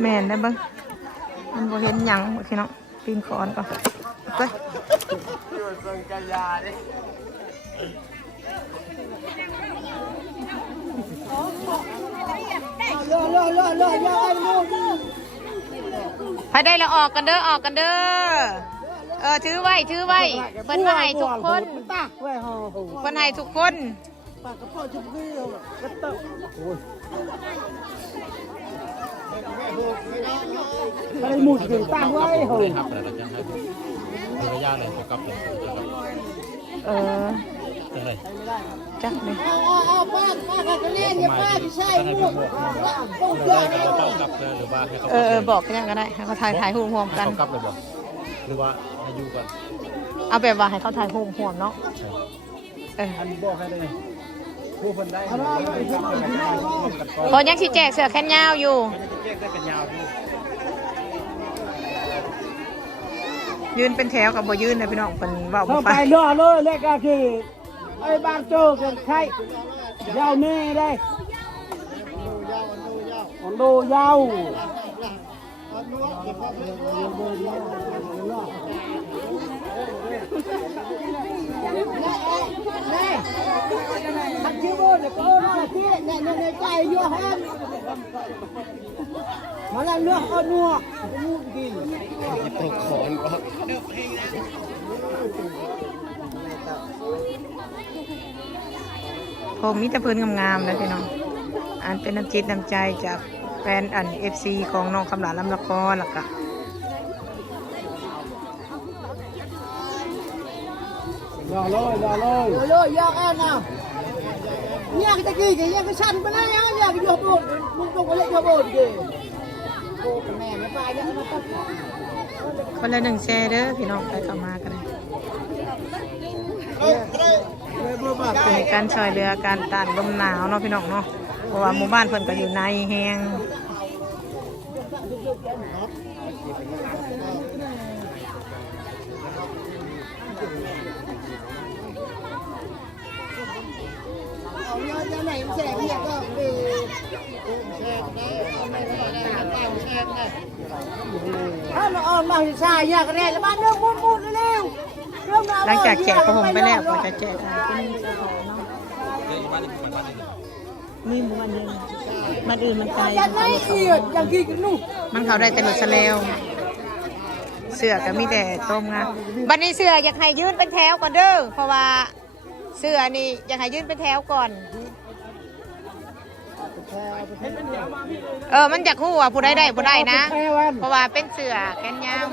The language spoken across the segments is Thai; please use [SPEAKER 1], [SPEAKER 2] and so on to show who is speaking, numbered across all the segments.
[SPEAKER 1] แม่นได้บ้างมันบ่เห็นหยังพี่น้องปีนคอนก่อนเฮ้ย
[SPEAKER 2] รอรอรอรอรอไอ้ลูก
[SPEAKER 1] ไปได้แล้วออกกันเด้อออกกันเด้อ เออถือไว้ถือไว้เพิ่นมาให้ทุกคน
[SPEAKER 2] ตาไว้ห่อหู
[SPEAKER 1] เพิ่นให้ทุกคน
[SPEAKER 2] ปากกระเพาะชุบกี้เอากระตกไอ้หมุดถึงตาไว้ห่อ
[SPEAKER 3] เลยครับแต่เราจะให้ดูระยะเลยจะกลับเลยจะกลับ
[SPEAKER 1] เออ
[SPEAKER 3] จะได้
[SPEAKER 1] จักเลย
[SPEAKER 2] เอาเอาเอาป้าป้ากันเล่นอย่าป้าที่ใช่หมุดต้อง
[SPEAKER 3] เรา
[SPEAKER 2] เจอ
[SPEAKER 3] ได้
[SPEAKER 2] แล้
[SPEAKER 3] กับ
[SPEAKER 2] ว
[SPEAKER 3] เรากลับเลยหรือว่าให้เขา
[SPEAKER 1] เออเออบอกกันยังก็ได้ให้เขาถ่ายถ่ายรูปรวม
[SPEAKER 3] ให้
[SPEAKER 1] กัน
[SPEAKER 3] เขากลับเลยบอก หรือว่าให้อยู่กัน
[SPEAKER 1] เอาแบบว่าให้เขาถ่ายรูปรวมเนาะ
[SPEAKER 3] ใช่
[SPEAKER 1] เออ
[SPEAKER 3] อันบอกให้เลยผู้คนได้
[SPEAKER 1] เพอยังสิแจกเสื้อแขนยาวอยู่
[SPEAKER 3] จะแยกได้กันยาวพี่
[SPEAKER 1] ยืนเป็นแถวกับบ่ยืนนะพี่น้องเพิ่นเว้าบ่
[SPEAKER 2] เข้า
[SPEAKER 1] ฟั
[SPEAKER 2] ไป
[SPEAKER 1] ง
[SPEAKER 2] รอเลยเล็กก็คือไอ้บ้านโจ้กันใครยาวนี่ได้อันดูยาวทักชื่อโบนก็ มาแล้วเลือกเอานัวมูกิน
[SPEAKER 3] ตกขอนก็
[SPEAKER 1] ผมมีแต่เพิ่อนงามๆนะพี่น้องอันเป็นน้ำจิตน้ำใจจาก แฟนอัน FC ของน้องคำหลานลำละครแล้วก็
[SPEAKER 2] รอเลยรอเลยรอเลยยากอะนะเนี่ยตะกี้จะยังก็ชันไปแล้วยังอยากยู่โบนมึงต้องไปเล่นยู่โบนดิโบกับแม่ไม่ไปยังมาตั้ง
[SPEAKER 1] คนละหนึ่งแชร์เด้อพี่น้องไปเข้ามากันเลยเป็นการช่วยเหลือการต้านลมหนาวเนาะพี่น้องเนาะ ราะว่าหมู่บ้านเพิ่นก็อยู่ในแฮง
[SPEAKER 2] เอาเงินไหนแสงเนี่ยก็เออถ้ามาออมมาชายอยากเรียนแล้วบ้านเรื่องมุดมุดเร็ว
[SPEAKER 1] หลังจากแจกผ้าห่มไปแล้วก็จะแจกอัน มีหมู่บ้านเดียวมันอื่นมันไกล
[SPEAKER 2] ยันไม่เอียดอย่างกี่กันนู่
[SPEAKER 1] มันเขาได้แต่รถสเลวเสื้อก็มีแต่ต้มงาบัดนี้เสื้ออยากให้ยืนเป็นแถวก่อนเด้อ เพราะว่าเสื้อนี่อยากให้ยืนเป็นแถวก่อน เออ มันจากคู่ว่าผู้ใดได้ผู้ใดนะ เพราะว่าเป็นเสือแขนยาว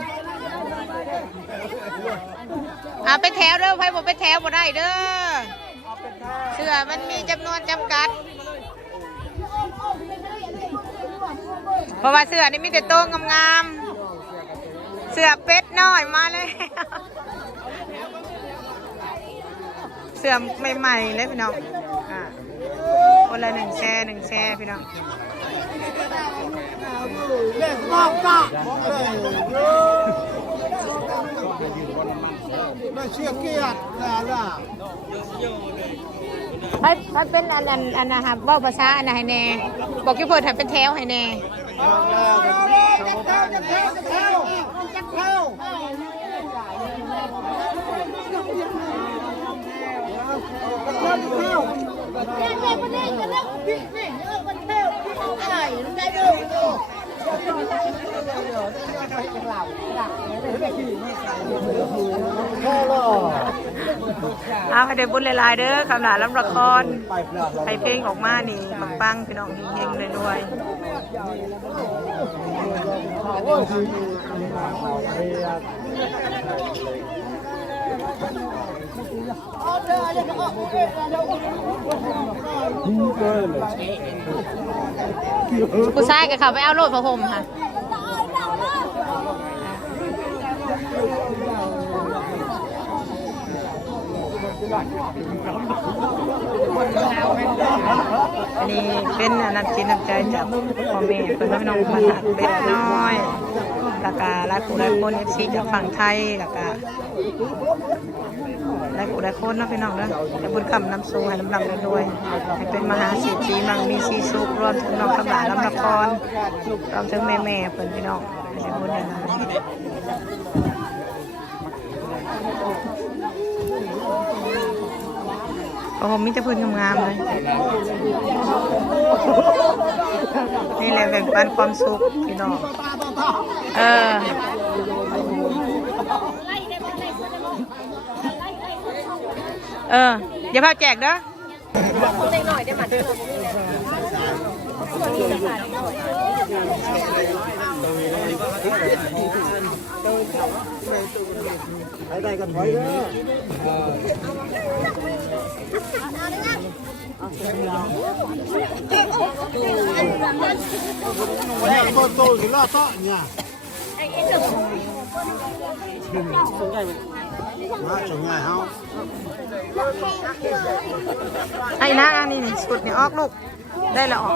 [SPEAKER 1] อ่าเป็นแถวเด้อไพ่ผมเป็นแถวบ่ได้เด้อ เสือมันมีจำนวนจำกัด เพราะว่าเสื้อนี่มีแต่โตวงามๆ เสื้อเป็ดน้อยมาเลย เสื้อใหม่ๆเลยพี่น้องอ่าคนละหนึ่งแช่หนึ่งแช่พี่น้อง
[SPEAKER 2] เล่นมากกะไม่เชื่อเกียรตินะล่ะ
[SPEAKER 1] ให้ให้เป็นอันอันอันนะครับว่าภาษาอันไหนแน่บอกกี่เพิ่นให้เป็นแถวให้แน่ เอาให้ได้บุญหลายๆเด้อคำหลาลำละครให้เพลงออกมานี่ปังๆพี่น้องเฮงๆเลยด้วย ผู้ชายกับเขาไปเอาโลดผ้าห่มค่ะเอั อันนี้เป็นนนับจิตน้ำใจจากพ่อแม่เป็นน้องน้องมาหาเป็ดน้อยแล้วก็หลายผู้หลายคน FC จากฝั่งไทยแล้วก็หลายผู้หลายคนนะพี่น้องนะแต่บุญคำน้ำสูให้ลำลำรวยให้เป็นมหาเศรษฐีมังมีสีสุขรวมถึงน้องคำหลาลำละครรวมถึงแม่ๆเพิ่นพี่น้องให้ได้บุญอย่างนั้น โอ้โหมีแต่พื้นงามๆเลย นี่แหละแบ่งปันความสุขพี่น้อง เออเอออย่าพาแจกเด้อไอ้นางอั นนี้นี่สุดนี่ออกลูก ได้และออก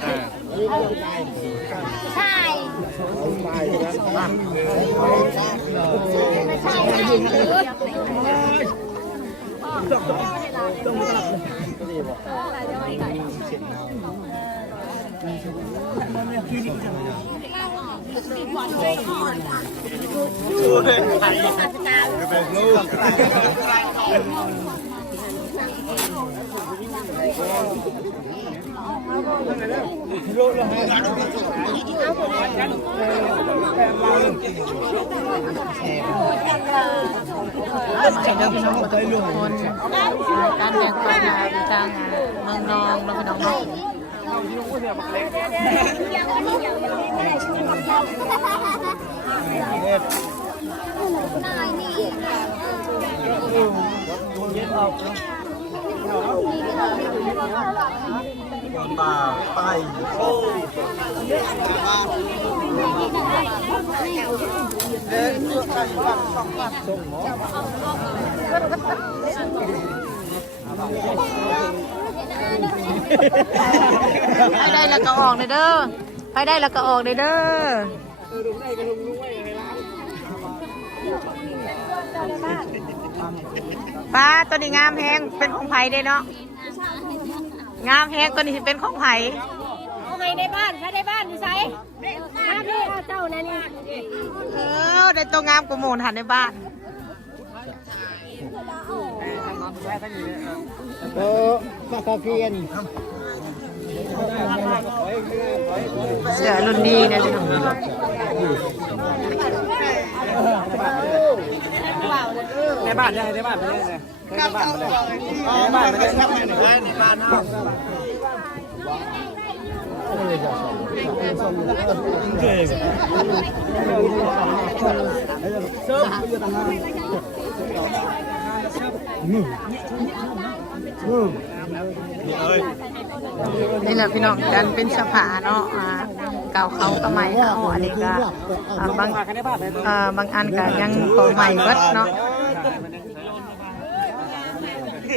[SPEAKER 3] เออ
[SPEAKER 1] จะเดินพี่น้องหมดทุกคนการแบ่งปัน ทางเมืองนองแล้วพี่น้องเนาะไปได้แล้วก็ออกเลยเด้อไปได้แล้วก็ออกเลยเด้อป้าตัวนี้งามแฮงเป็นของไผ่เด้เนาะ งามแฮงตัวนี้สิเป็นของไผ่
[SPEAKER 4] เอาไงในบ้านใช้ในบ้านอยู่ไสมาพี่เอาเจ้านั่นนี่
[SPEAKER 1] เออได้ตัวงามกว่าหมูลหันในบ้าน
[SPEAKER 2] เออมาคาเฟียน
[SPEAKER 1] เสือรุ่นดีเนี่ยพี่น้อง
[SPEAKER 3] ในบ้านได้ในบ้านไปเลย ในบ้านไปเลยในบ้านไปเลยได้ในบ้านเนาะเก่ง
[SPEAKER 1] นี่แหละพี่น้องกันเป็นสภาเนาะอ่าเก่าเขาก็ใหม่เขาอันนี้ก็อ่าบางอ่าบางอันก็ยังโตใหม่เบิดเนาะ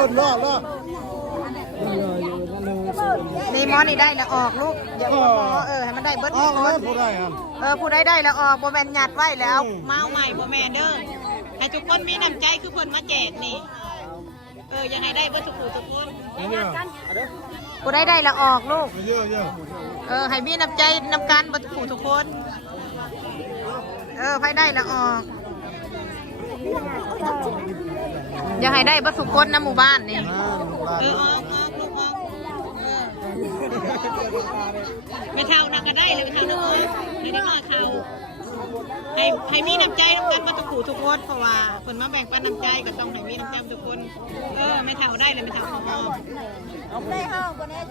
[SPEAKER 2] บิดล่อล่อ
[SPEAKER 1] นี่หมอนี่ได้แล้วออกลูกเดี๋ยวหมอเออให้มันได้เบิด
[SPEAKER 2] ออกเลยผู้ใดครับ
[SPEAKER 1] เออผู้ใดได้แล้วออกโบแมนหยัดไว้แล้วมาเอาใหม่โบแมนเด้อให้ทุกคนมีน้ำใจคือเพิ่นมาแจกนี่เออยังไงได้เบิดทุกผู้ทุกคนผู้ใดได้แล้วออกลูก
[SPEAKER 2] เยอะเยอะ
[SPEAKER 1] เออให้มีน้ำใจน้ำกันเบิดทุกผู้ทุกคน เออไผได้แล้วออก อยังให้ได้เบิดทุกคนนะหมู่บ้านนี่ไม่เท่านะก็ได้เลยไม่เท่านะเอ้ยไม่ได้มาเท่าให้ให้มีน้ำใจน้ำกันมาทุกขู่ทุกคนเพราะว่าคนมาแบ่งปันน้ำใจก็ต้องให้มีน้ำใจทุกคนเออไม่เท่าได้เลยไม่เท่าพอ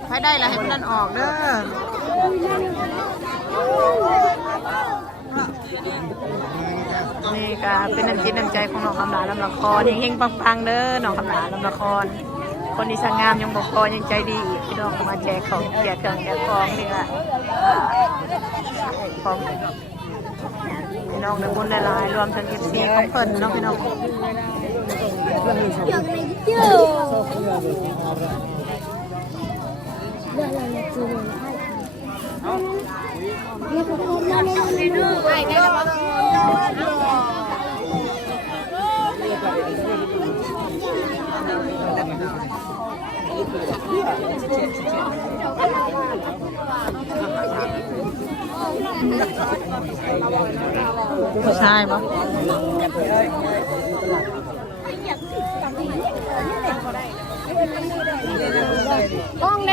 [SPEAKER 1] ให้ได้ล้วให้มันนั่นออกเด้อ นี่ก็เป็นน้ำจิตน้ำใจของน้องคำหลาลำละครเฮงๆปังๆเด้อน้องคำหลาลำละคร คนที่สงงามยังบอกพอยังใจดีอีกพี่น้องมาแจกของแจกเครื่องแจกของนี่ละของพี่น้องในบุญหลายๆรวมทั้งเอฟซีของเพิ่นเนาะพี่น้องผู้ ชายปะ
[SPEAKER 4] ห้องใ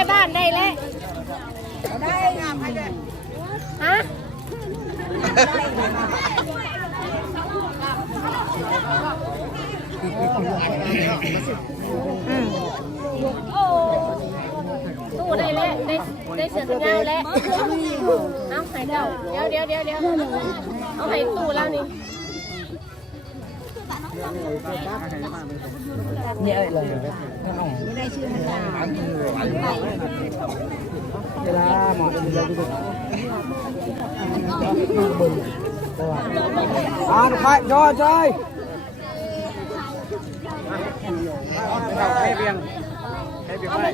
[SPEAKER 4] นบ้านได้แล้วได้ฮะ
[SPEAKER 1] อืม
[SPEAKER 4] ตู้ได้แล้วได้ได้เสือกันยาวแล้วเอาห้เจ้าเดี๋ยวเดี๋ยวเดี๋ยวเดี๋ยวเอาให้ตู้แล้วนี่
[SPEAKER 2] เวลาหมอเป็นเยอะที่สุดอ่านไปจอยจอย
[SPEAKER 3] ให้เบียงให้เบียงไป